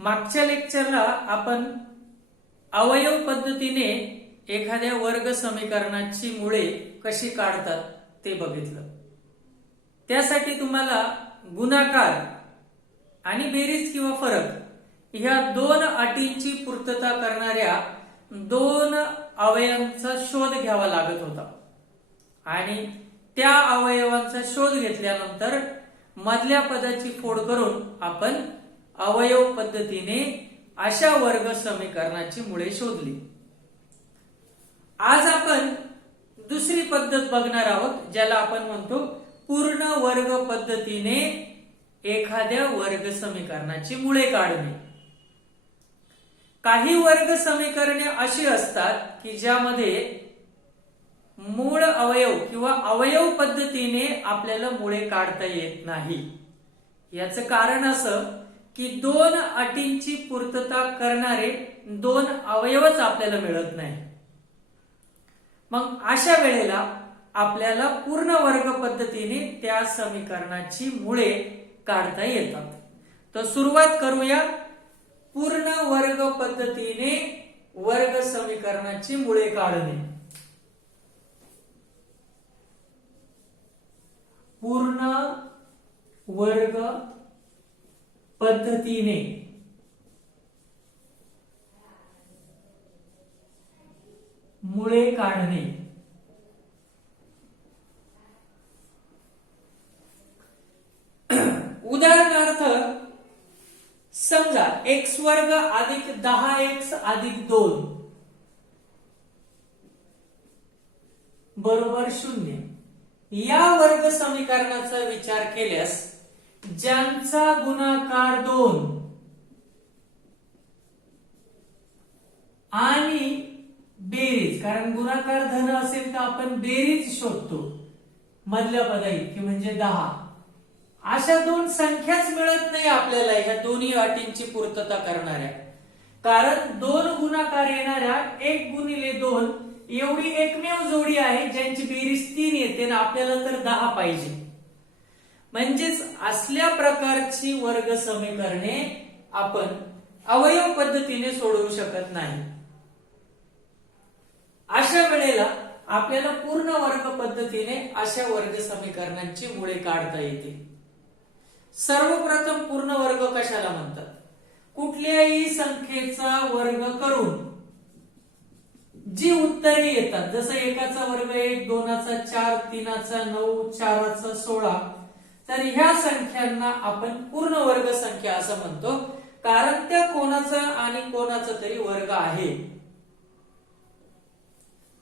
मागच्या लेक्चरला आपण अवयव पद्धतीने एखाद्या वर्ग समीकरणाची मुळे कशी काढतात ते बघितलं. त्यासाठी तुम्हाला गुणाकार आणि बेरीज किंवा फरक ह्या दोन अटींची पूर्तता करणाऱ्या दोन अवयवांचा शोध घ्यावा लागत होता आणि त्या अवयवांचा शोध घेतल्यानंतर मधल्या पदाची फोड करून आपण अवयव पद्धतीने अशा वर्ग समीकरणाची मुळे शोधली. आज आपण दुसरी पद्धत बघणार आहोत ज्याला आपण म्हणतो पूर्ण वर्ग पद्धतीने एखाद्या वर्ग समीकरणाची मुळे काढणे. काही वर्ग समीकरणे अशी असतात की ज्यामध्ये मूळ अवयव किंवा अवयव पद्धतीने आपल्याला मुळे काढता येत नाही. याचं कारण असं की दोन अटींची पूर्तता करणारे दोन अवयवच आपल्याला मिळत नाही. मग अशा वेळेला आपल्याला पूर्ण वर्ग पद्धतीने त्या समीकरणाची मुळे काढता येतात. तर सुरुवात करूया पूर्ण वर्ग पद्धतीने वर्ग समीकरणाची मुळे काढणे. पूर्ण वर्ग पद्धतीने मुळे काढणे. उदाहरणार्थ समजा एक्स वर्ग अधिक 10x अधिक 2 बरोबर 0 या वर्ग समीकरणाचा विचार केल्यास ज्यांचा गुणाकार 2 आणि बेरीज, कारण गुणाकार धन असेल तर आपण बेरीज शोधतो मधल्या पदाइतकी म्हणजे 10, अशा दोन संख्याच मिळत नाही आपल्याला ह्या दोन्ही अटींची पूर्तता करणाऱ्या. कारण दोन गुणाकार येणाऱ्या 1 गुणिले 2 एवढी एकमेव जोडी आहे ज्यांची बेरीज 3 येते ना आपल्याला तर 10 पाहिजे. म्हणजेच असल्या प्रकारची वर्ग समीकरणे आपण अवयव पद्धतीने सोडवू शकत नाही. अशा वेळेला आपल्याला पूर्ण वर्ग पद्धतीने अशा वर्ग समीकरणांची मुळे काढता येते. सर्वप्रथम पूर्ण वर्ग कशाला म्हणतात? कुठल्याही संख्येचा वर्ग करून जी उत्तरे येतात, जसं एकाचा वर्ग 1, 2चा 4, 3चा 9, 4चा 16, तर ह्या संख्यांना आपण पूर्ण वर्ग संख्या असं म्हणतो, कारण त्या कोणाचा आणि कोणाचा तरी वर्ग आहे.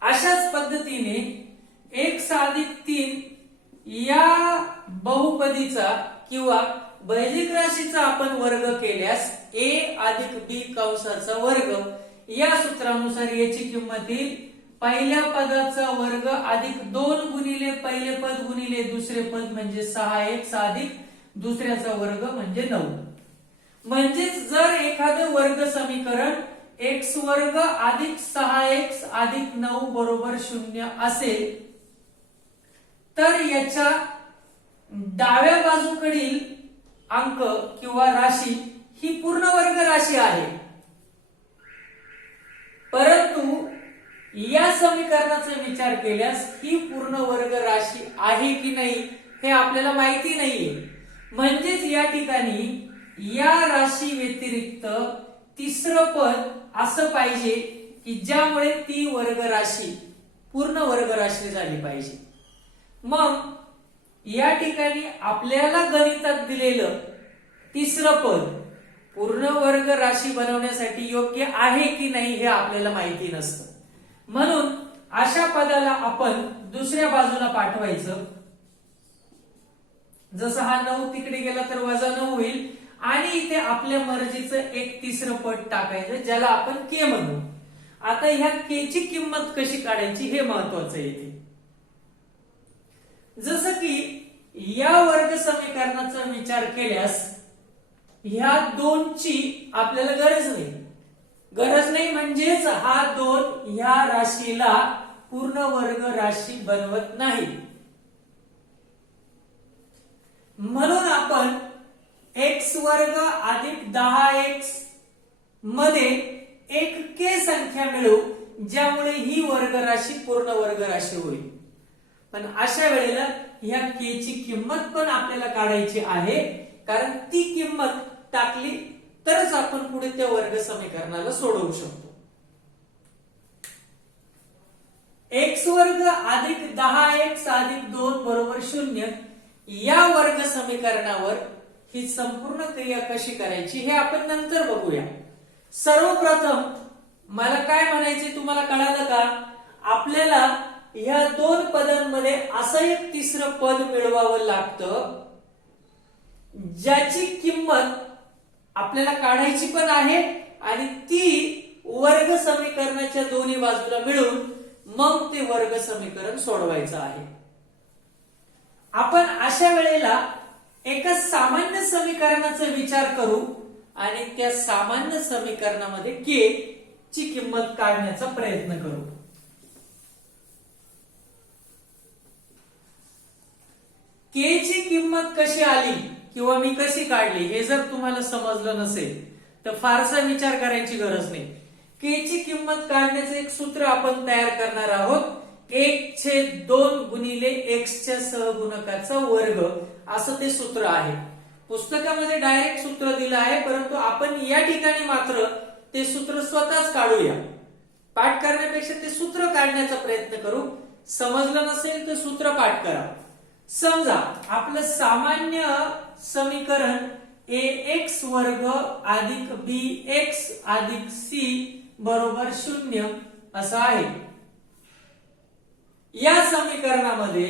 अशाच पद्धतीने x अधिक 3 या बहुपदीचा किंवा बैजिक राशीचा आपण वर्ग केल्यास a अधिक b कंसाचा वर्ग या सूत्रानुसार याची किंमत येईल पहिल्या पदाचा वर्ग अधिक 2 गुणिले पहिले पद गुणिले दुसरे पद म्हणजे 6x अधिक दुसऱ्याचा वर्ग म्हणजे 9. म्हणजेच जर एखादं वर्ग समीकरण x वर्ग अधिक 6x अधिक 9 बरोबर 0 असेल तर याच्या डाव्या बाजूकडील अंक किंवा राशी ही पूर्ण वर्ग राशी आहे. परंतु या समीकरणाचा विचार केल्यास ही पूर्ण वर्ग राशी आहे की नाही हे आपल्याला माहिती नाहीये. म्हणजेच या ठिकाणी या राशी व्यतिरिक्त तिसरं पद असं पाहिजे की ज्यामुळे ती वर्ग राशी पूर्ण वर्ग राशी झाली पाहिजे. मग या ठिकाणी आपल्याला गणितात दिलेलं तिसरं पद पूर्ण वर्ग राशी बनवण्यासाठी योग्य आहे की नाही हे आपल्याला माहिती नसतं. म्हणून अशा पदाला आपण दुसऱ्या बाजूला पाठवायचं. जसं हा 9 तिकडे गेला तर -9 होईल आणि इथे आपल्या मर्जीचं एक तिसरं पद टाकायचं ज्याला आपण k म्हणू. आता ह्या k ची किंमत कशी काढायची हे महत्वाचं येते. जसं की या वर्ग समीकरणाचा विचार केल्यास ह्या 2 ची आपल्याला गरज नाही म्हणजेच हा 2 ह्या राशीला पूर्ण वर्ग राशी बनवत नाही. म्हणून आपण x वर्ग अधिक 10x मध्ये एक के संख्या मिळवू, ज्यामुळे ही वर्ग राशी पूर्ण वर्ग राशी होईल. पण अशा वेळेला ह्या के ची किंमत पण आपल्याला काढायची आहे, कारण ती किंमत टाकली तरच आपण पुढे त्या वर्ग समीकरणाला सोडवू शकतो. एक्स वर्ग अधिक 10x अधिक 2 बरोबर 0 या वर्ग समीकरणावर ही संपूर्ण क्रिया कशी करायची हे आपण नंतर बघूया. सर्वप्रथम मला काय म्हणायचे तुम्हाला कळालं का? आपल्याला ह्या दोन पदांमध्ये असं एक तिसरं पद मिळवावं लागतं ज्याची किंमत आपल्याला काढायची पण आहे आणि ती वर्ग समीकरणाच्या दोन्ही बाजूला मिळून मग ते वर्ग समीकरण सोडवायचं आहे. आपण अशा वेळेला एका सामान्य समीकरणाचा विचार करू आणि त्या सामान्य समीकरणामध्ये के ची किंमत काढण्याचा प्रयत्न करू. के ची किंमत कशी आली किंवा मी कशी काढली हे जर तुम्हाला समजलं नसेल तर फारसा विचार करायची गरज नाही. के ची किंमत काढण्याचं एक सूत्र आपण तयार करणार आहोत. 1/2 गुणिले एक्सच्या सहगुणकाचा वर्ग असं ते सूत्र आहे. पुस्तकामध्ये डायरेक्ट सूत्र दिलं आहे, परंतु आपण या ठिकाणी मात्र ते सूत्र स्वतःच काढूया. पाठ करण्यापेक्षा ते सूत्र काढण्याचा प्रयत्न करू. समजलं नसेल तर सूत्र पाठ करा. समजा आपलं सामान्य समीकरण ax वर्ग अधिक bx अधिक c बरोबर 0 असं आहे. या समीकरणामध्ये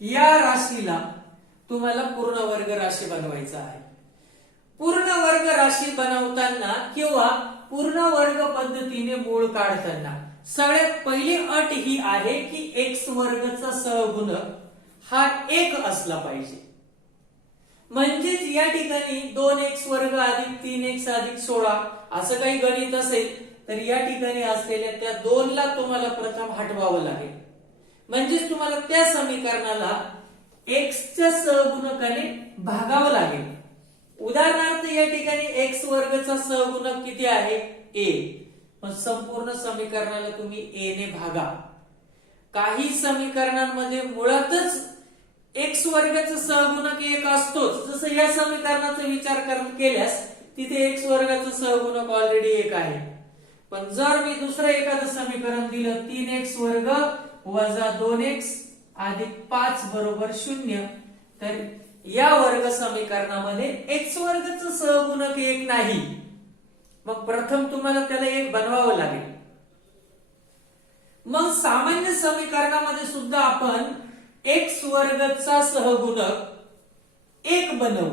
या राशीला तुम्हाला पूर्ण वर्ग राशी बनवायचा आहे. पूर्ण वर्ग राशी बनवताना किंवा पूर्ण वर्ग पद्धतीने मूळ काढताना सगळ्यात पहिली अट ही आहे की एक्स वर्गचा सहगुणक हा 1 असला पाहिजे. म्हणजेच या ठिकाणी 2x वर्ग अधिक 3x अधिक 16 असं काही गणित असेल तर या ठिकाणी असलेल्या त्या 2 ला तुम्हाला प्रथम हटवावं लागेल. म्हणजेच तुम्हाला त्या समीकरणाला x च्या सहगुणकाने भागावं लागेल. उदाहरणार्थ या ठिकाणी x वर्गचा सहगुणक किती आहे? a. पण संपूर्ण समीकरणाला तुम्ही a ने भागा. काही समीकरणांमध्ये मुळातच x वर्गाचा सहगुणक 1 असतोच. जसं या समीकरणाचा विचार केल्यास तिथे x वर्गाचा सहगुणक ऑलरेडी 1 आहे. पण जर मी दुसरं एखादं समीकरण दिलं 3x वर्ग वजा 2x अधिक 5 बरोबर 0 तर या वर्ग समीकरणामध्ये x वर्गाचा सहगुणक 1 नाही. मग प्रथम तुम्हाला त्याला 1 बनवावं लागेल. मग सामान्य समीकरणामध्ये सुद्धा आपण x वर्गाचा सहगुणक 1 बनवू.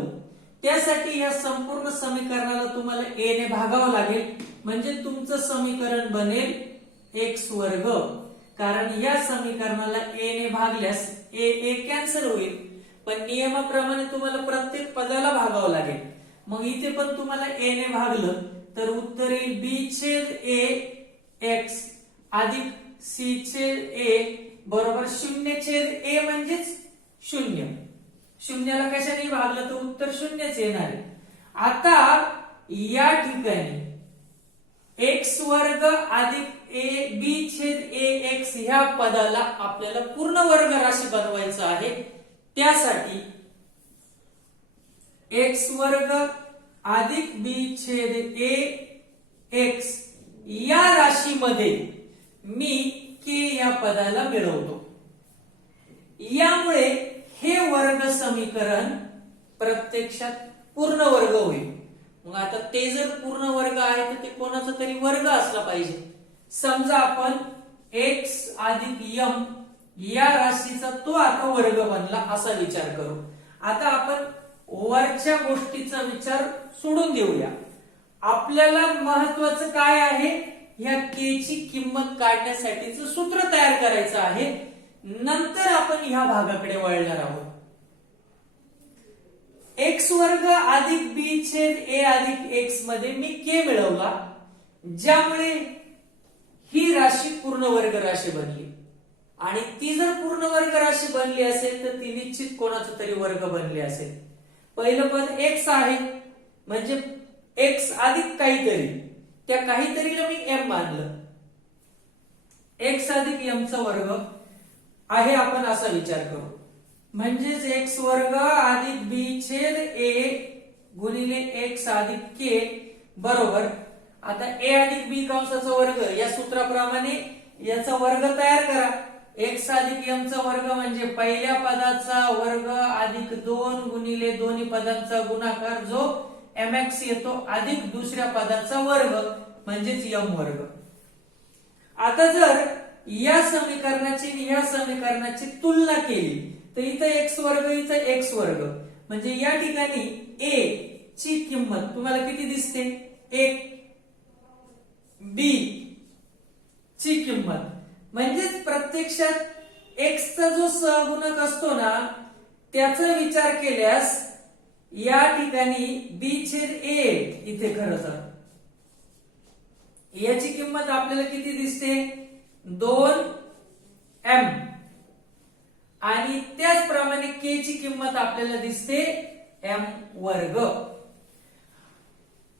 त्यासाठी या संपूर्ण समीकरणाला तुम्हाला a ने भागावं लागेल. म्हणजे तुमचं समीकरण बनेल x वर्ग. कारण या समीकरणाला a ने भागल्यास a कॅन्सल होईल. पण नियमाप्रमाणे तुम्हाला प्रत्येक पदाला भागावं लागेल. मग इथे पण तुम्हाला a ने भागलं तर उत्तर येईल b छेद a x अधिक c छेद a बरोबर 0 छेद a म्हणजेच 0. शून्याला कशाने भागलं तर उत्तर 0च येणार आहे. आता या ठिकाणी x वर्ग अधिक b छेद ax ह्या पदाला आपल्याला पूर्ण वर्ग राशी बनवायचं आहे. त्यासाठी x वर्ग अधिक b छेद ax या राशीमध्ये मी k या पदाला मिळवतो. यामुळे हे वर्ग समीकरण प्रत्यक्षात पूर्ण वर्ग होईल. मग आता ते जर पूर्ण वर्ग आहे तर ते कोणाचा तरी वर्ग असला पाहिजे. समजा आपण x अधिक m या राशीचा तो आता वर्ग बनला असा विचार करू. आता आपण वरच्या गोष्टीचा विचार सोडून देऊया. आपल्याला महत्वाचं काय आहे? ह्या k ची किंमत काढण्यासाठीचं सूत्र तयार करायचं आहे. नंतर आपण ह्या भागाकडे वळणार आहोत. x वर्ग अधिक b छेद a अधिक x मध्ये मी k मिळवला, ज्यामुळे ही राशी पूर्ण वर्ग राशी बनली. आणि ती जर पूर्ण वर्ग राशी बनली असेल तर ती निश्चित कोणाचा तरी वर्ग बनली असेल. पहिलं पद x आहे म्हणजे एक्स अधिक काहीतरी, त्या काहीतरीला मी एम मानलं, एक्स अधिक एम चा वर्ग आहे आपण असा विचार करू. म्हणजेच एक्स वर्ग अधिक बी छेद ए गुणिले एक्स अधिक के बरोबर. आता ए अधिक बी कंसाचा वर्ग या सूत्राप्रमाणे याचा वर्ग तयार करा. एक्स अधिक एम चा वर्ग म्हणजे पहिल्या पदाचा वर्ग अधिक 2 गुणिले दोन्ही पदांचा गुणाकार जो mx येतो अधिक दुसऱ्या पदाचा वर्ग म्हणजेच एम वर्ग. आता जर या समीकरणाची आणि या समीकरणाची तुलना केली तर इथं एक्स वर्ग इथं एक्स वर्ग म्हणजे या ठिकाणी a ची किंमत तुम्हाला किती दिसते 1, b ची किंमत म्हणजेच प्रत्यक्षात x चा जो सहगुणक असतो ना त्याचा विचार केल्यास या ठिकाणी b छेद a इथे खरं तर याची किंमत आपल्याला किती दिसते 2m आणि त्याचप्रमाणे k ची किंमत आपल्याला दिसते m वर्ग.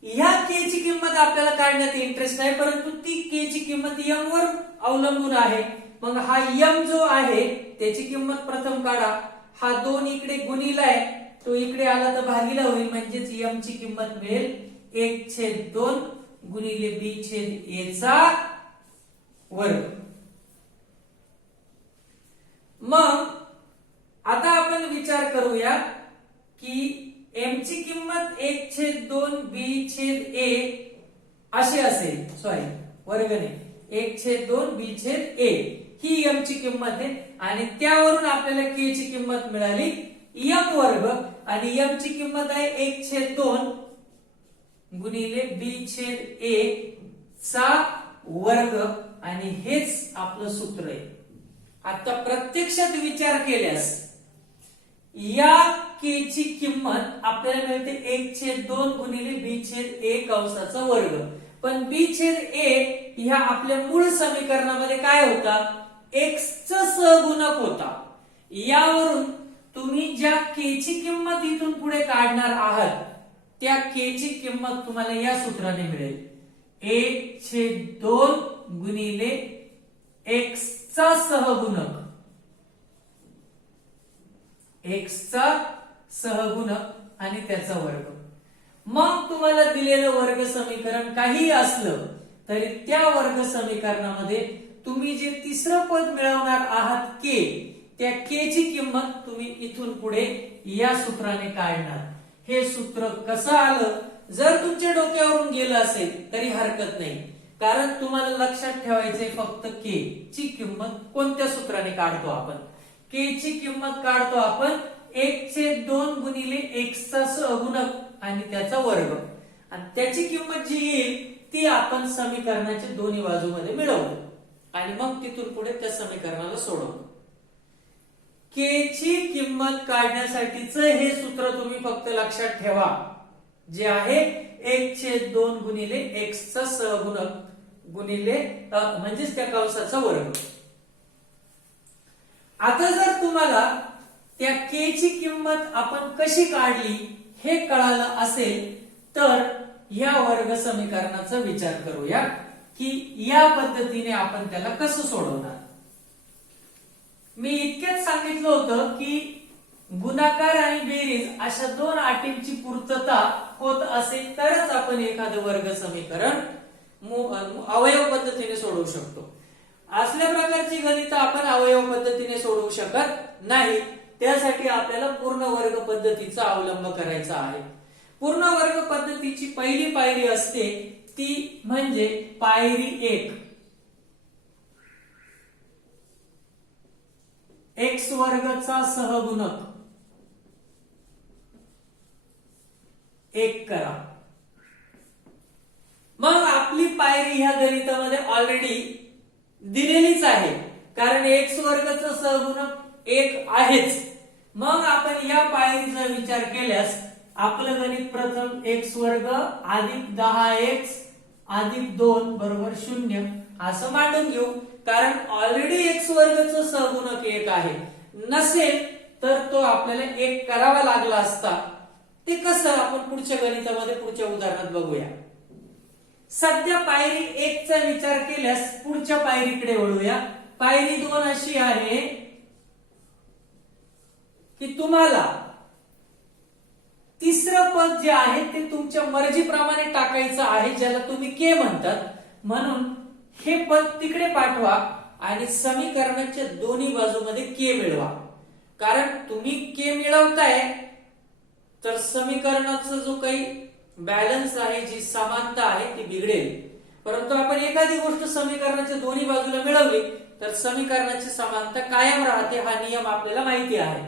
ह्या k ची किंमत आपल्याला काढण्यात इंटरेस्ट नाही परंतु ती k ची किंमत m वर अवलंबून आहे. मग हा m जो आहे त्याची किंमत प्रथम काढा. हा 2 इकडे गुणिलाय तो इकडे आला तर भागीला होईल म्हणजेच m ची किंमत मिळेल 1/2 गुणिले b छेद a चा वर्ग. मग आता आपण विचार करूया की m ची किंमत 1/2 b छेद a अशी असेल. सॉरी वर्ग नाही 1/2 b छेद a ही m ची किंमत आहे आणि त्यावरून आपल्याला k ची किंमत मिळाली m वर्ग आणि m ची किंमत आहे 1/2 गुणिले b छेद a चा वर्ग आणि हेच आपलं सूत्र आहे. आता प्रत्यक्षात विचार केल्यास या k ची किंमत आपल्याला मिळते 1/2 गुणिले b छेद a कंसाचा वर्ग. पण b छेद a ह्या आपल्या मूळ समीकरणामध्ये काय होता x चा सहगुणक होता. यावरून तुम्ही ज्या k ची किंमत इथून पुढे काढणार आहात त्या k ची किंमत तुम्हाला या सूत्राने मिळेल 1/2 गुणिले x चा सहगुणक x चा सहगुणक आणि त्याचा वर्ग. मग तुम्हाला दिलेलं वर्ग समीकरण काही असलं तरी त्या वर्ग समीकरणामध्ये तुम्ही जे तिसरं पद मिळवणार आहात k त्या k ची किंमत तुम्ही इथून पुढे या सूत्राने काढणार. हे सूत्र कसं आलं जर तुमच्या डोक्यावरून गेलं असेल तरी हरकत नाही कारण तुम्हाला लक्षात ठेवायचे फक्त k ची किंमत कोणत्या सूत्राने काढतो आपण k ची किंमत काढतो आपण 1/2 गुणिले x चा सहगुणक आणि त्याचा वर्ग आणि त्याची किंमत जी येईल ती आपण समीकरणाच्या दोन्ही बाजूमध्ये मिळवू आणि मग तिथून पुढे त्या समीकरणाला सोडवू. k ची किंमत काढण्यासाठीच हे सूत्र तुम्ही फक्त लक्षात ठेवा जे आहे 1/2 गुणिले x चा सहगुणक गुणिले म्हणजेच त्या कंसाचा वर्ग. आता जर तुम्हाला त्या k ची किंमत आपण कशी काढली हे कळालं असेल तर या वर्ग समीकरणाचा विचार करूया की या पद्धतीने आपण त्याला कसं सोडवणार. मी इतकेच सांगितलं होतं की गुणाकार आणि बेरीज अशा दोन अटींची पूर्तता होत असेल तरच आपण एखादं वर्ग समीकरण अवयव पद्धतीने सोडवू शकतो. असल्या प्रकारची गणित आपण अवयव पद्धतीने सोडवू शकत नाही. त्यासाठी आपल्याला पूर्ण वर्ग पद्धतीचा अवलंब करायचा आहे. पूर्ण वर्ग पद्धतीची पहिली पायरी असते ती म्हणजे पायरी 1 x वर्गाचा सहगुणक 1 करा. मग आपली पायरी ह्या गणितामध्ये ऑलरेडी दिलेलीच आहे कारण x वर्गाचा सहगुणक 1 आहेच. मग आपण या पायरीचा विचार केल्यास आपलं गणित प्रथम x वर्ग अधिक 10x अधिक 2 बरोबर 0 असं मांडून घेऊ कारण ऑलरेडी x वर्गाचा सहगुणक 1 आहे. नसेल तर तो आपल्याला 1 करावा लागला असता ते कसं आपण पुढच्या गणितामध्ये पुढच्या उदाहरणात बघूया. सध्या पायरी 1 चा विचार केल्यास पुढच्या पायरीकडे वळूया. पायरी 2 अशी आहे की तुम्हाला तिसरं पद जे आहे ते तुमच्या मर्जीप्रमाणे टाकायचं आहे, ज्याला तुम्ही के म्हणतात. म्हणून हे पद तिकडे पाठवा आणि समीकरणाच्या दोन्ही बाजूमध्ये के मिळवा. कारण तुम्ही के मिळवताय तर समीकरणाचा जो काही बॅलन्स आहे, जी समानता आहे ती बिघडेल. परंतु आपण एखादी गोष्ट समीकरणाच्या दोन्ही बाजूला मिळवली तर समीकरणाची समानता कायम राहते. हा नियम आपल्याला माहिती आहे.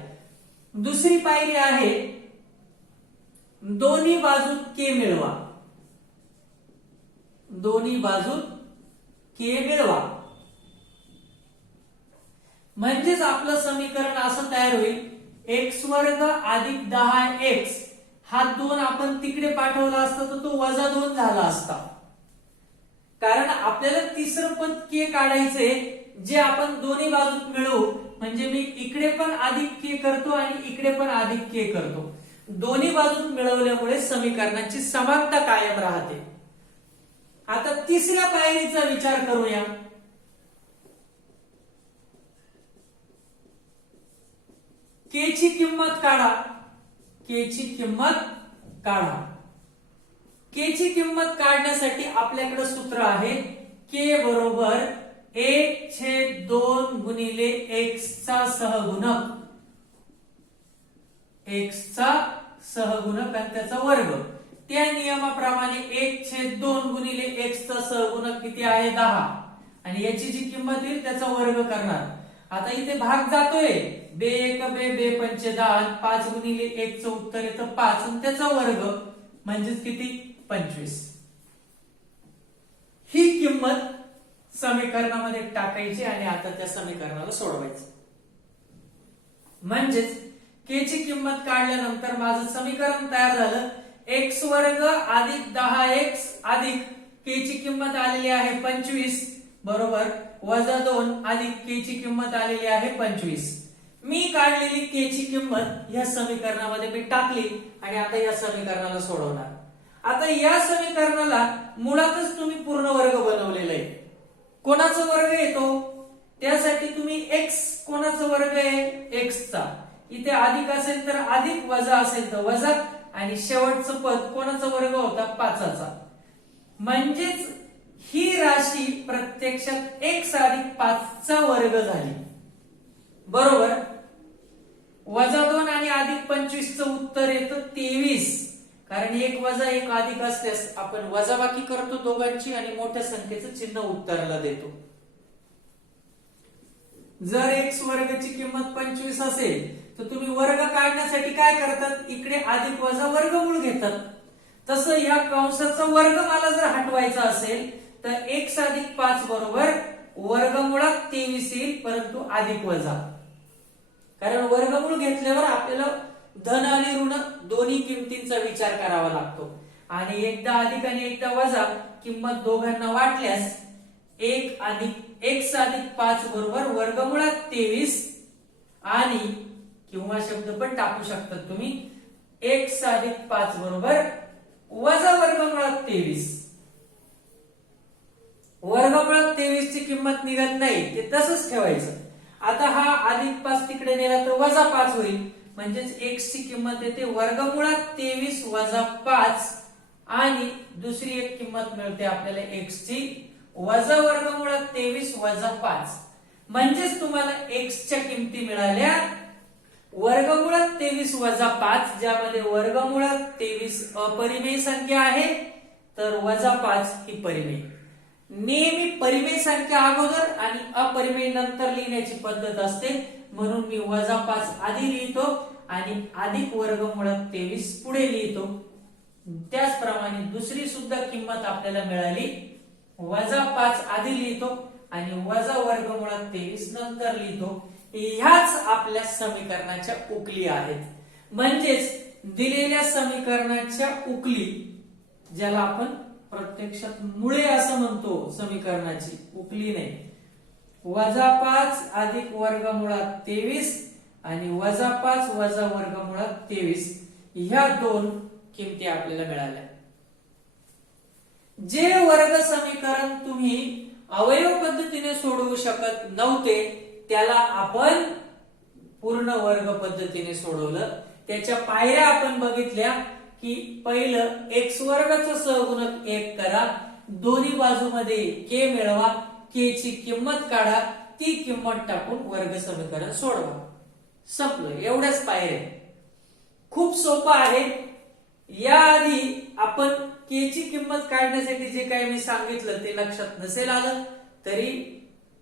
दुसरी पायरी आहे दोन्ही बाजूत के मिळवा. दोन्ही बाजूत के मिळवा म्हणजेच आपलं समीकरण असं तयार होईल, एक्स वर्ग अधिक 10x हा 2 आपण तिकडे पाठवला असता तर तो -2 झाला असता. कारण आपल्याला तिसरं पद के काढायचे, जे आपण दोन्ही बाजूत मिळवू. म्हणजे मी इकडे पण अधिक के करतो आणि इकडे पण अधिक के करतो. दोन्ही बाजूत मिळवल्यामुळे समीकरणाची समानता कायम राहते. आता तिसऱ्या पायरीचा विचार करूया. के ची किंमत काढा. के ची किंमत काढा. के ची किंमत काढण्यासाठी आपल्याकडे सूत्र आहे के बरोबर 1/2 गुणिले x चा सहगुणक. x चा सहगुणक आणि त्याचा वर्ग. त्या नियमाप्रमाणे 1/2 गुणिले x चा सहगुणक किती आहे 10 आणि याची जी किंमत येईल त्याचा वर्ग करणार. आता इथे भाग जातोय, बे 1 बे बे 5 10, 5 गुणिले 1 चं उत्तर येतं 5 आणि त्याचा वर्ग म्हणजेच किती 25. ही किंमत समीकरणामध्ये टाकायची आणि आता त्या समीकरणाला सोडवायचं. म्हणजेच के ची किंमत काढल्यानंतर माझं समीकरण तयार झालं. x वर्ग अधिक 10x अधिक के ची किंमत आलेली आहे 25 बरोबर -2 अधिक के ची किंमत आलेली आहे 25. मी काढलेली के ची किंमत या समीकरणामध्ये मी टाकली आणि आता या समीकरणाला सोडवणार. आता या समीकरणाला मुळातच तुम्ही पूर्ण वर्ग बनवलेला आहे. कोणाचा वर्ग येतो त्यासाठी तुम्ही x कोणाचा वर्ग आहे x चा. इथे अधिक असेल तर अधिक, वजा असेल तर वजा आणि शेवटचं पद कोणाचा वर्ग होता 5चा. म्हणजेच ही राशी प्रत्यक्षात x अधिक 5 चा वर्ग झाली बरोबर. -2 आणि अधिक 25 चं उत्तर येतं 23. कारण 1 वजा 1 अधिक असल्यास आपण वजाबाकी करतो दोघांची आणि मोठ्या संख्येचं चिन्ह उत्तराला देतो. जर x वर्गाची किंमत 25 असेल तर तुम्ही वर्ग काढण्यासाठी काय करतात, इकडे अधिक वजा वर्गमूळ घेतात. तसं या कंसाचा वर्ग मला जर हटवायचा असेल तर x अधिक 5 बरोबर वर्गमुळात 23 येईल, परंतु अधिक वजा. कारण वर्गमूळ घेतल्यावर आपल्याला धन आणि ऋण दोन्ही किमतींचा विचार करावा लागतो आणि एकदा अधिक आणि एकदा वजा किंमत दोघांना वाटल्यास 1 अधिक x अधिक 5 बरोबर वर्गमुळात 23 आणि किंवा शब्द पण टाकू शकतात तुम्ही x अधिक 5 बरोबर वजा वर्गमुळात 23. वर्गमुळात 23 ची किंमत निघत नाही, ते तसंच ठेवायचं. आता हा अधिक 5 तिकडे नेला तर वजा 5 होईल. म्हणजेच x ची किंमत येते वर्गमुळात 23 वजा 5 आणि दुसरी एक किंमत मिळते आपल्याला x ची वजा वर्गमुळात 23 वजा 5. म्हणजेच तुम्हाला x च्या किमती मिळाल्या वर्गमुळात 23 वजा 5, ज्यामध्ये वर्गमुळात 23 अपरिमेय संख्या आहे तर वजा 5 ही परिमेय. नेहमी परिमेय संख्या अगोदर आणि अपरिमेय नंतर लिहिण्याची पद्धत असते, म्हणून मी वजा 5 आधी लिहितो आणि अधिक वर्गमुळात 23 पुढे लिहितो. त्याचप्रमाणे दुसरी सुद्धा किंमत आपल्याला मिळाली, वजा 5 आधी लिहितो आणि वजा वर्गमुळात 23 नंतर लिहितो. ह्याच आपल्या समीकरणाच्या उकली आहेत. म्हणजेच दिलेल्या समीकरणाच्या उकली, ज्याला आपण प्रत्यक्षात मुळे असं म्हणतो, समीकरणाची उकली नाही, वजा 5 अधिक वर्गमुळात 23 आणि वजा 5 वजा वर्गमुळात 23 ह्या दोन किमती आपल्याला मिळाल्या. जे वर्ग समीकरण तुम्ही अवयव पद्धतीने सोडवू शकत नव्हते त्याला आपण पूर्ण वर्ग पद्धतीने सोडवलं. त्याच्या पायऱ्या आपण बघितल्या की पहिलं एक्स वर्गाचं सहगुणक 1 करा, दोन्ही बाजूमध्ये के मिळवा, के ची किंमत काढा, ती किंमत टाकून वर्ग समीकरण सोडवा. संपलं. एवढ्याच पायऱ्या. खूप सोपं आहे. याआधी आपण के ची किंमत काढण्यासाठी जे काही मी सांगितलं ते लक्षात नसेल आलं तरी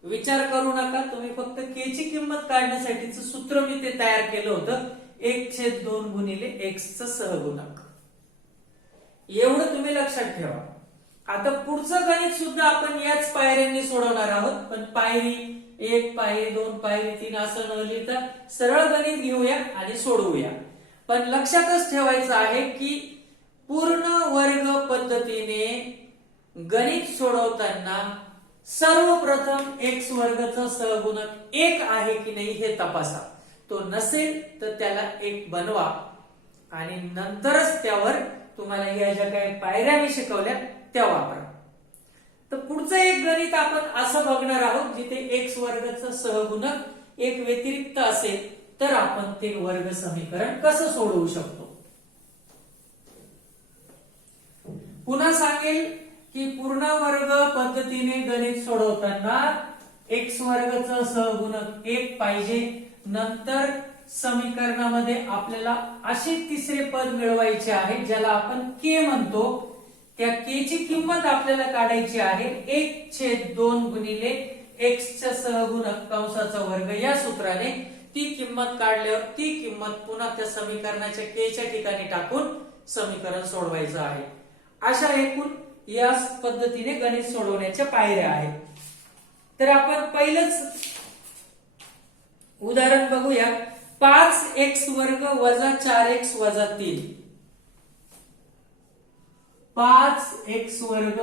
विचार करू नका. तुम्ही फक्त के ची किंमत काढण्यासाठीचं सूत्र मी ते तयार केलं होतं. 1/2 गुणिले x चं सहगुणक. एवढं तुम्ही लक्षात ठेवा. आता पुढचं गणित सुद्धा आपण याच पायऱ्यांनी सोडवणार आहोत. पण पायरी 1, पायरी 2, पायरी 3 असं न लिहिता सरळ गणित घेऊया आणि सोडवूया. पण लक्षातच ठेवायचं आहे की पूर्ण वर्ग पद्धतीने गणित सोडवताना सर्वप्रथम x वर्गाचा सहगुणक 1 आहे की नाही हे तपासा. तो नसेल तर त्याला 1 बनवा आणि नंतरच त्यावर तुम्हाला या ज्या काही पायऱ्या मी शिकवल्या त्या वापरा. तर पुढचं एक गणित आपण असं बघणार आहोत जिथे x वर्गाचा सहगुणक 1 व्यतिरिक्त असेल तर आपण ते वर्ग समीकरण कसं सोडवू शकतो. पुन्हा सांगेल की पूर्ण वर्ग पद्धतीने गणित सोडवताना x वर्गाचा सहगुणक 1 पाहिजे. नंतर समीकरणामध्ये आपल्याला असे तिसरे पद मिळवायचे आहे ज्याला आपण k म्हणतो. त्या k ची किंमत आपल्याला काढायची आहे 1/2 गुणिले x चा सहगुणक कंसाचा वर्ग या सूत्राने. ती किंमत काढल्यावर ती किंमत पुन्हा त्या समीकरणाच्या k च्या ठिकाणी टाकून समीकरण सोडवायचं आहे. अशा एकूण या पद्धतीने गणित सोडवण्याच्या पायऱ्या आहेत. तर आपण पहिलंच उदाहरण बघूया. 5x वर्ग वजा 4x वजा 3. 5x वर्ग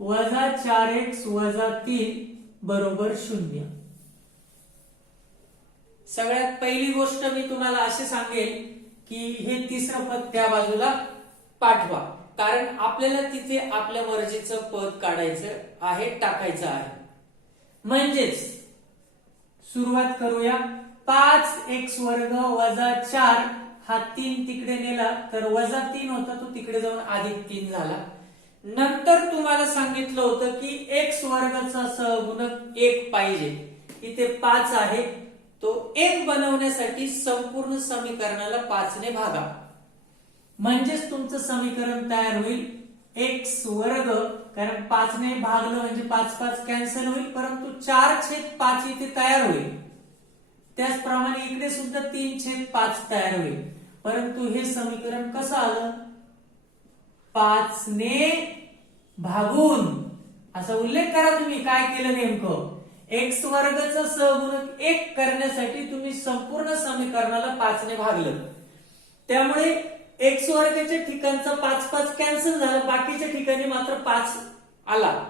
वजा 4x वजा 3 बरोबर 0. सगळ्यात पहिली गोष्ट मी तुम्हाला असे सांगेल की हे तिसरं पद त्या बाजूला पाठवा. कारण आपल्याला तिथे आपल्या मर्जीचं पद काढायचं आहे, टाकायचं आहे. म्हणजेच सुरुवात करूया. 5x वर्ग वजा 4 हा 3 तिकडे नेला तर वजा 3 होता, तो तिकडे जाऊन अधिक 3 झाला. नंतर तुम्हाला सांगितलं होतं की x वर्गाचा सहगुणक 1 पाहिजे. इथे 5 आहे, तो 1 बनवण्यासाठी संपूर्ण समीकरणाला 5 ने भागा. म्हणजेच तुमचं समीकरण तयार होईल x वर्ग. कारण 5 ने भागलं म्हणजे 5 कॅन्सल होईल, परंतु 4/5 इथे तयार होईल. त्याचप्रमाणे इकडे सुद्धा 3/5 तयार होईल. परंतु हे समीकरण कसं आलं? 5 ने भागून. असा उल्लेख करा तुम्ही काय केलं नेमकं. x वर्गाचा सहगुणक 1 करण्यासाठी तुम्ही संपूर्ण समीकरणाला 5 ने भागलं. त्यामुळे x वर्गाच्या ठिकाणचा 5 कॅन्सल झाला, बाकीच्या ठिकाणी मात्र 5 आला.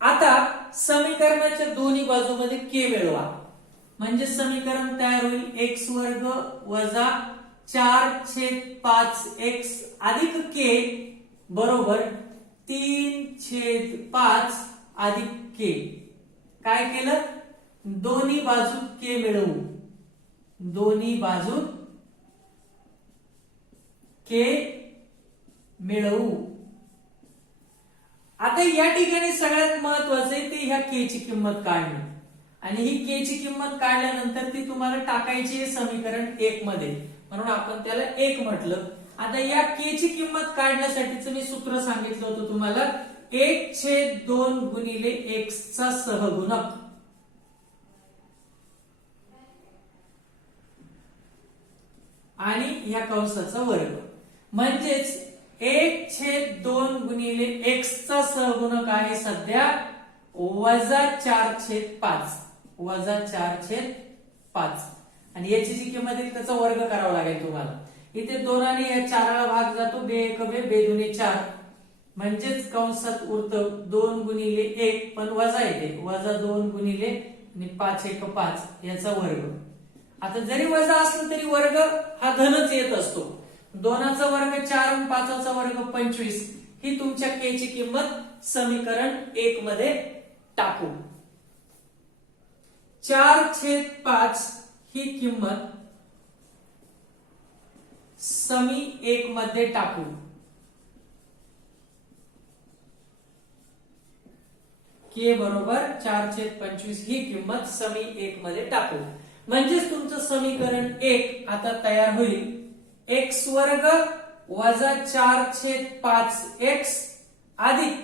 आता समीकरणाच्या दोन्ही बाजूमध्ये k मिळवा. म्हणजे समीकरण तयार होईल x वर्ग वजा 4/5x अधिक k बरोबर 3/5 अधिक k. काय केलं? दोन्ही बाजूत k मिळवू. दोन्ही बाजूत k मिळवू. आता या ठिकाणी सगळ्यात महत्वाचं आहे ते ह्या k ची किंमत काढणे. आणि ही k ची किंमत काढल्यानंतर ती तुम्हाला टाकायची आहे समीकरण 1 मध्ये, म्हणून आपण त्याला 1 म्हटलं. आता या k ची किंमत काढण्यासाठीचं मी सूत्र सांगितलं होतं तुम्हाला 1/2 गुणिले x चा सहगुणक. आणि या कंसाचा वर्ग. म्हणजेच 1/2 गुणिले x चा सहगुणक आहे सध्या वजा 4/5. वजा 4/5. आणि याची जी किंमत आहे त्याचा वर्ग करावा लागेल तुम्हाला. इथे 2 आणि या 4 ला भाग जातो. 2 1 2 2 2 4. म्हणजेच कंसात उरतं 2 गुणिले 1 पण वजा येते. वजा 2 गुणिले आणि 5 1 5 याचा वर्ग. आता जरी वजा असलं तरी वर्ग हा धनच येत असतो. 2चा वर्ग 4 आणि 5चा वर्ग 25 ही तुमच्या के ची किंमत समीकरण 1 मध्ये टाकू. 4/5 ही किंमत समी 1 मध्ये टाकू. के बरोबर 4/25 ही किंमत समी 1 मध्ये टाकू. म्हणजेच तुमचं समीकरण 1 आता तयार होईल. x वर्ग वजा 4/5 x अधिक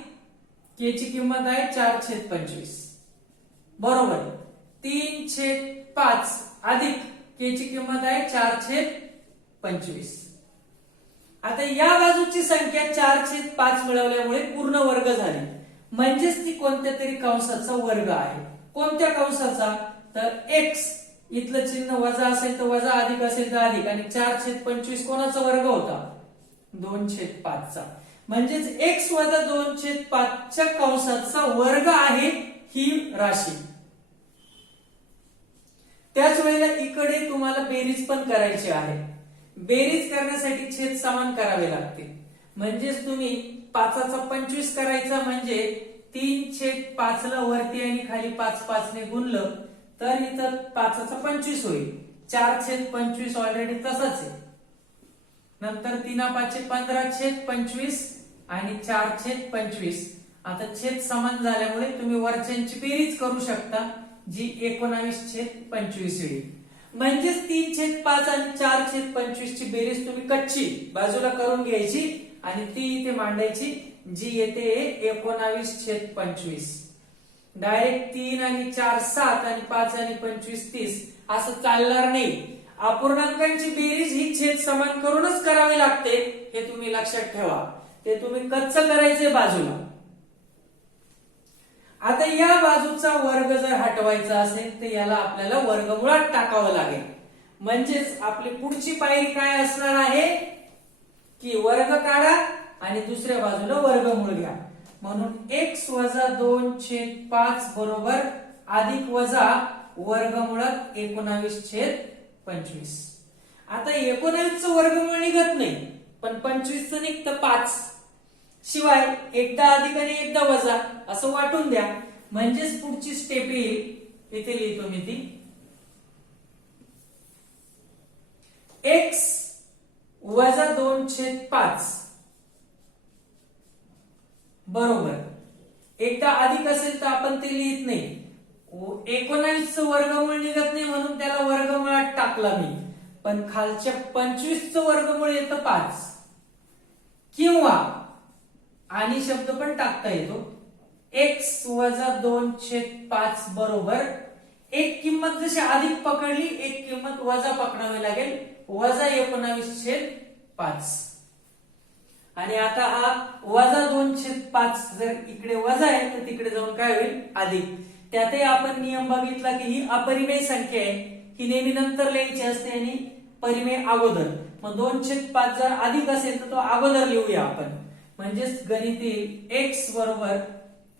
के ची किंमत आहे 4/25 बरोबर 3/5 अधिक के ची किंमत आहे 4/25. आता या बाजूची संख्या 4/5 मिळवल्यामुळे पूर्ण वर्ग झाली. म्हणजेच ती कोणत्या तरी कंसाचा वर्ग आहे. कोणत्या कंसाचा? तर x इथलं चिन्ह वजा असेल तर वजा, अधिक असेल तर अधिक, आणि 4/25 कोणाचा वर्ग होता? 2/5 चा. म्हणजेच x वजा 2/5 च्या कंसाचा वर्ग आहे ही राशी. त्याच वेळेला इकडे तुम्हाला बेरीज पण करायची आहे. बेरीज करण्यासाठी छेद समान करावे लागते. म्हणजेच तुम्ही 5चा 25 करायचा म्हणजे 3/5 ला वरती आणि खाली 5 ने गुणलं तर इथं 5चा 25 होईल. 4/25 ऑलरेडी तसाच आहे. नंतर 3×5 15/25 आणि 4/25. आता छेद समान झाल्यामुळे तुम्ही वरच्यांची बेरीज करू शकता जी 19/25 येईल. म्हणजेच 3/5 आणि 4/25 ची बेरीज तुम्ही कच्ची बाजूला करून घ्यायची आणि ती इथे मांडायची जी येते 19/25. डायरेक्ट 3 आणि 4 7 आणि 5 आणि 25 30 असं चालणार नाही. अपूर्णांकांची बेरीज ही छेद समान करूनच करावी लागते हे तुम्ही लक्षात ठेवा. ते तुम्ही कच्च करायचे बाजूला. आता या बाजूचा वर्ग जर हटवायचा असेल तर याला आपल्याला वर्गमुळात टाकावं लागेल. म्हणजेच आपली पुढची पायरी काय असणार आहे की वर्ग काढा आणि दुसऱ्या बाजूला वर्गमूळ घ्या. म्हणून x वजा 2/5 बरोबर अधिक वजा वर्गमुळात 19/25. आता 19 चं वर्गमूळ निघत नाही पण 25 चं निघतं 5. शिवाय एकदा अधिक आणि एकदा वजा असं वाटून द्या. म्हणजेच पुढची स्टेप येईल. इथे लिहितो मी ती. x वजा 2/5 बरोबर एकदा अधिक असेल तर आपण ते लिहित नाही. 19 चं वर्गमूळ निघत नाही म्हणून त्याला वर्गमुळात टाकला मी. पण खालच्या 25 चं वर्गमूळ येतं 5 किंवा आणि शब्द पण टाकता येतो. x वजा 2/5 बरोबर एक किंमत जशी अधिक पकडली एक किंमत वजा पकडावी लागेल. वजा 19/5 आणि आता हा वजा 2/5 जर इकडे वजा आहे तर तिकडे जाऊन काय होईल अधिक. त्यातही आपण नियम बघितला की ही अपरिमेय संख्या आहे. ही नेहमी नंतर लिहायची असते आणि परिमेय अगोदर. मग 2/5 जर अधिक असेल तर तो अगोदर लिहूया आपण. म्हणजेच गणितील x बरोबर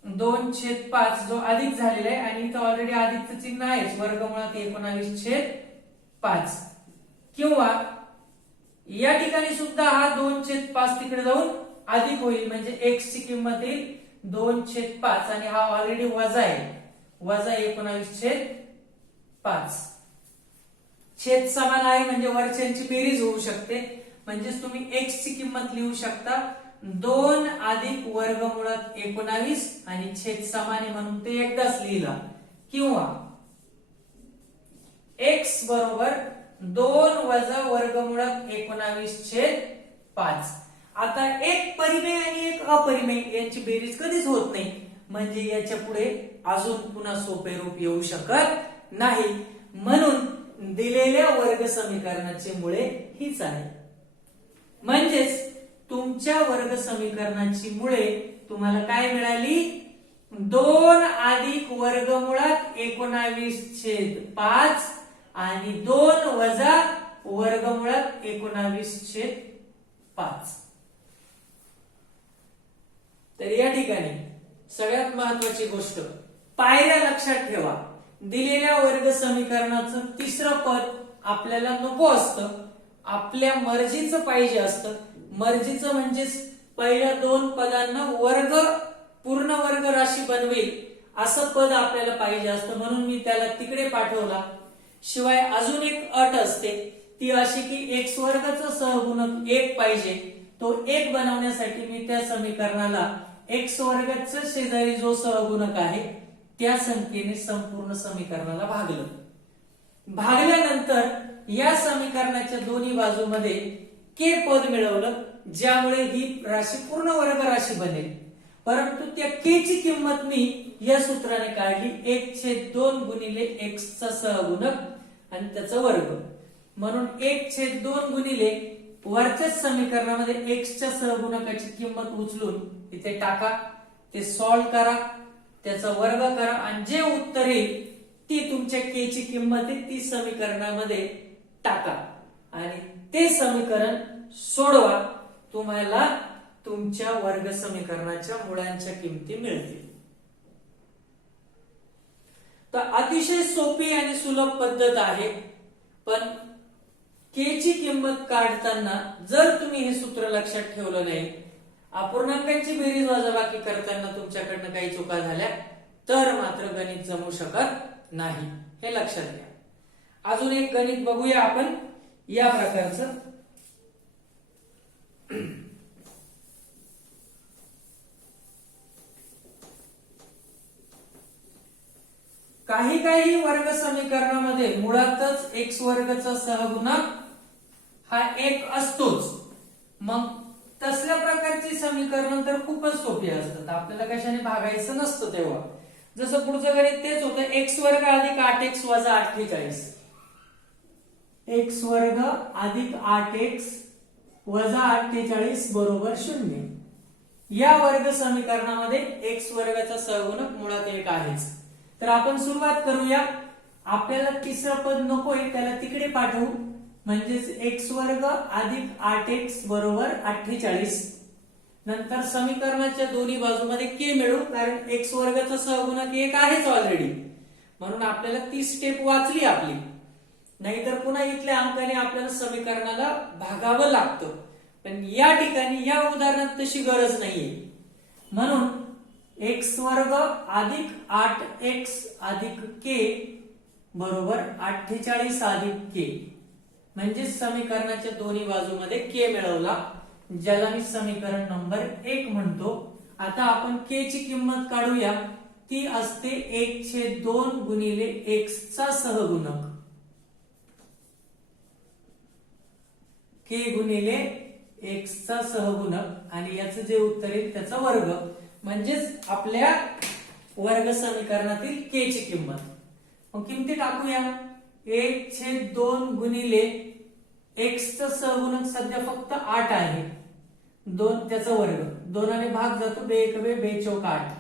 2/5 जो अधिक झालेला आहे आणि इथं ऑलरेडी अधिकचं चिन्ह आहे वर्गमुळात 19/5 किंवा या ठिकाणी सुद्धा हा 2/5 तिकडे जाऊन अधिक होईल. म्हणजे x ची किंमत येईल 2/5 आणि हा ऑलरेडी वजा आहे वजा 19/5. छेद समान आहे म्हणजे वरच्यांची बेरीज होऊ शकते. म्हणजेच तुम्ही x ची किंमत लिहू शकता 2 अधिक वर्गमुळात 19 आणि छेद समान आहे म्हणून ते एकदाच लिहिला. किंवा x बरोबर 2 वजा वर्गमुळात 19/5. आता एक परिमेय आणि एक अपरिमेय यांची बेरीज कधीच होत नाही. म्हणजे याच्या पुढे अजून पुन्हा सोपे रूप येऊ शकत नाही. म्हणून दिलेल्या वर्ग समीकरणाचे मुळे हीच आहे. म्हणजेच तुमच्या वर्ग समीकरणाची मुळे तुम्हाला काय मिळाली? 2 अधिक वर्गमुळात 19/5 आणि 2 वजा वर्गमुळात 19/5. तर या ठिकाणी सगळ्यात महत्वाची गोष्ट पायऱ्या लक्षात ठेवा. दिलेल्या वर्ग समीकरणाचं तिसरं पद आपल्याला नको असतं, आपल्या मर्जीचं पाहिजे असतं. मर्जीचं म्हणजेच पहिल्या 2 पदांना पूर्ण वर्ग राशी बनवेल असं पद आपल्याला पाहिजे असतं, म्हणून मी त्याला तिकडे पाठवला. शिवाय अजून एक अट असते, ती अशी की x वर्गाचा सहगुणक 1 पाहिजे. तो 1 बनवण्यासाठी मी त्या समीकरणाला x वर्गाच्या शेजारी जो सहगुणक आहे त्या संख्येने संपूर्ण समीकरणाला भागलं. भागल्यानंतर या समीकरणाच्या दोन्ही बाजूमध्ये k पद मिळवलं, ज्यामुळे ही राशी पूर्ण वर्ग राशी बनेल. परंतु त्या k ची किंमत मी या सूत्राने काढली, 1/2 गुणिले x चा सहगुणक आणि त्याचा वर्ग. म्हणून 1/2 गुणिले वरच्याच समीकरणामध्ये x च्या सहगुणकाची किंमत उचलून इथे टाका, ते सॉल्व्ह करा, त्याचा वर्ग करा आणि जे उत्तर येईल ती तुमच्या k ची किंमत आहे ती समीकरणामध्ये टाका आणि ते समीकरण सोडवा. तुम्हाला तुमच्या वर्ग समीकरणाच्या मुळांच्या किमती मिळतील. तर अतिशय सोपी आणि सुलभ पद्धत आहे, पण k ची किंमत काढताना जर तुम्ही हे सूत्र लक्षात ठेवलं नाही, अपूर्णांकांची बेरीज वजाबाकी करताना तुमच्याकडनं काही चुका झाल्या तर मात्र गणित जमू शकत नाही, हे लक्षात घ्या. अजून एक गणित बघूया आपण या प्रकारचं. काही वर्ग समीकरणामध्ये मुळातच x वर्गाचा सहगुणक हा 1 असतोच. मग तसल्या प्रकारची समीकरण तर खूपच सोपी असतात, आपल्याला कशाने भागायचं नसतं. तेव्हा जसं पुढचं गणित तेच होतं, x वर्ग अधिक 8x वजा 48. x वर्ग अधिक 8x वजा 48 बरोबर 0. या वर्ग समीकरणामध्ये x वर्गाचा सहगुणक मुळात 1 आहेच. तर आपण सुरुवात करूया. आपल्याला तिसरं पद नकोय, त्याला तिकडे पाठवू. म्हणजेच x वर्ग अधिक 8x बरोबर 48. नंतर समीकरणाच्या दोन्ही बाजूमध्ये k मिळवू, कारण x वर्गाचा सहगुणक 1 आहेच ऑलरेडी, म्हणून आपल्याला ती स्टेप वाचली आपली. नाहीतर पुन्हा इथल्या अंकाने आपल्याला समीकरणाला भागावं लागतं, पण या ठिकाणी या उदाहरणात तशी गरज नाहीये. म्हणून x वर्ग अधिक 8x अधिक k बरोबर 48 अधिक k, म्हणजे समीकरणाच्या दोन्ही बाजूमध्ये k मिळवला, ज्याला मी समीकरण नंबर 1 म्हणतो. आता आपण k ची किंमत काढूया, ती असते 1/2 गुणिले x चा सहगुणक, k गुणिले x चा सहगुणक आणि याचं जे उत्तर येईल त्याचा वर्ग, म्हणजेच आपल्या वर्ग समीकरणातील k ची किंमत. मग किमती टाकूया. 1/2 गुणिले x चा सहगुणक सध्या फक्त 8 आहे, 2 त्याचा वर्ग, 2 ने भाग जातो, 2 1 2 2 4 8,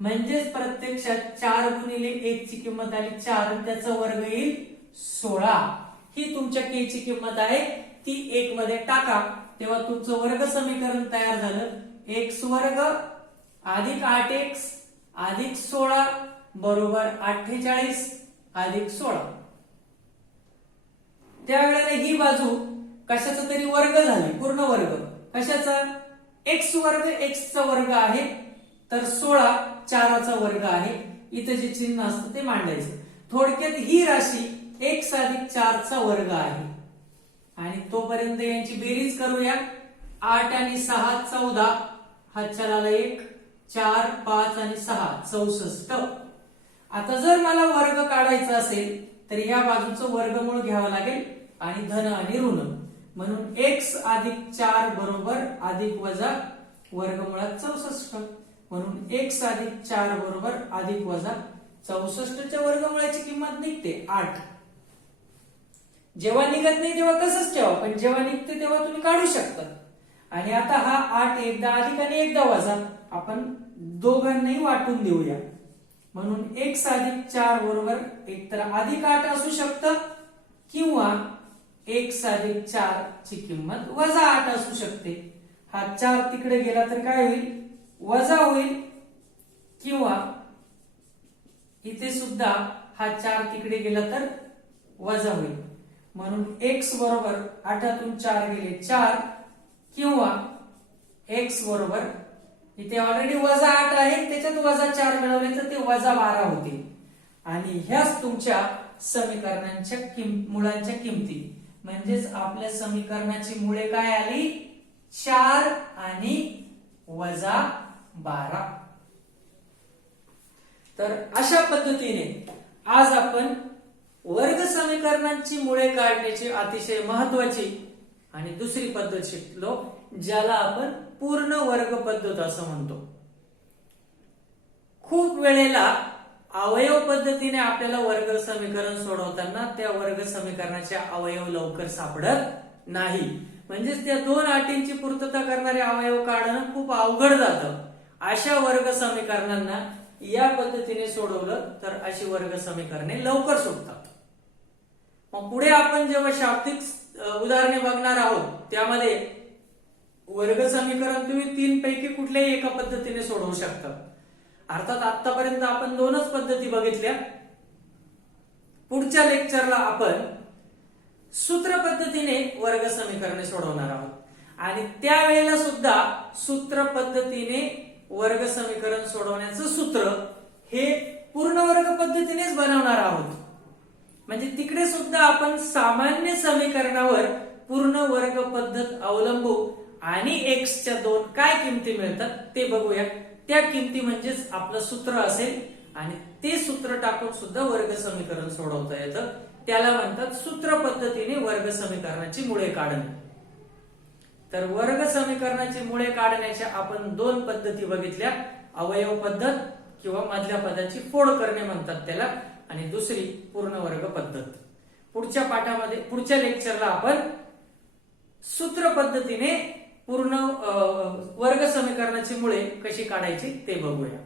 म्हणजेच प्रत्यक्षात 4 गुणिले 1 ची किंमत आली 4, त्याचा वर्ग येईल 16. ही तुमच्या k ची किंमत आहे, ती 1 मध्ये टाका, तेव्हा तुमचं वर्ग समीकरण तयार झालं. x वर्ग अधिक 8x अधिक 16 बरोबर 48 अधिक 16. त्यावेळेला ही बाजू कशाचा तरी वर्ग झाली, पूर्ण वर्ग. कशाचा? x वर्ग x चा वर्ग आहे, तर 16 4चा वर्ग आहे. इथे जे चिन्ह असतं ते मांडायचं. थोडक्यात ही राशी x अधिक 4चा वर्ग आहे आणि तोपर्यंत यांची बेरीज करूया. 8 आणि 6 14, हातच्या आला 1, 4 5 आणि 6 64. आता जर मला वर्ग काढायचा असेल तर या बाजूचं वर्गमूळ घ्यावं लागेल आणि धन आणि ऋण, म्हणून x अधिक 4 बरोबर अधिक वजा वर्गमुळात 64, म्हणून x अधिक 4 बरोबर अधिक वजा 64च्या वर्गमुळाची किंमत निघते 8. जेव्हा निघत नाही तेव्हा तसंच ठेवा, पण जेव्हा निघते तेव्हा तुम्ही काढू शकता. आणि आता हा 8 एकदा अधिक आणि एकदा वजा आपण दोघांनाही वाटून देऊया. म्हणून x अधिक 4 बरोबर एकतर अधिक 8 असू शकतं किंवा x अधिक 4 ची किंमत वजा 8 असू शकते. हा 4 तिकडे गेला तर काय होईल? वजा होईल, किंवा इथे सुद्धा हा 4 तिकडे गेला तर वजा होईल. म्हणून x बरोबर 8तून 4 गेले 4, किंवा x बरोबर इथे ऑलरेडी -8 आहे, त्याच्यात -4 मिळवले तर ते -12 होते. आणि ह्याच तुमच्या समीकरणांच्या मुळांच्या किमती. म्हणजेच आपल्या समीकरणाची मुळे काय आली? 4 आणि -12. तर अशा पद्धतीने आज आपण वर्ग समीकरणांची मुळे काढण्याची अतिशय महत्वाची आणि दुसरी पद्धत शिकलो, ज्याला आपण पूर्ण वर्ग पद्धत असं म्हणतो. खूप वेळेला अवयव पद्धतीने आपल्याला वर्ग समीकरण सोडवताना त्या वर्ग समीकरणाचे अवयव लवकर सापडत नाही. म्हणजेच त्या दोन अटींची पूर्तता करणारे अवयव काढणं खूप अवघड जातं. अशा वर्ग समीकरणांना या पद्धतीने सोडवलं तर अशी वर्ग समीकरणे लवकर सुटतात. मग पुढे आपण जेव्हा शाब्दिक उदाहरणे बघणार आहोत त्यामध्ये वर्ग समीकरण तुम्ही 3 पैकी कुठल्याही एका पद्धतीने सोडवू शकता. अर्थात आतापर्यंत आपण 2च पद्धती बघितल्या. पुढच्या लेक्चरला आपण सूत्र पद्धतीने वर्ग समीकरणे सोडवणार आहोत आणि त्यावेळेला सुद्धा सूत्र पद्धतीने वर्ग समीकरण सोडवण्याचं सूत्र हे पूर्ण वर्ग पद्धतीनेच बनवणार आहोत. म्हणजे तिकडे सुद्धा आपण सामान्य समीकरणावर पूर्ण वर्ग पद्धत अवलंबू आणि x च्या 2 काय किमती मिळतात ते बघूया. त्या किमती म्हणजेच आपलं सूत्र असेल आणि ते सूत्र टाकून सुद्धा वर्ग समीकरण सोडवता येतं. त्याला म्हणतात सूत्र पद्धतीने वर्ग समीकरणाची मुळे काढणे. तर वर्ग समीकरणाची मुळे काढण्याच्या आपण 2 पद्धती बघितल्या. अवयव पद्धत किंवा मधल्या पदाची फोड करणे म्हणतात त्याला, आणि दुसरी पूर्ण वर्ग पद्धत. पुढच्या पाठामध्ये पुढच्या लेक्चरला आपण सूत्र पद्धतीने पूर्ण वर्ग समीकरणाची मुळे कशी काढायची ते बघूया.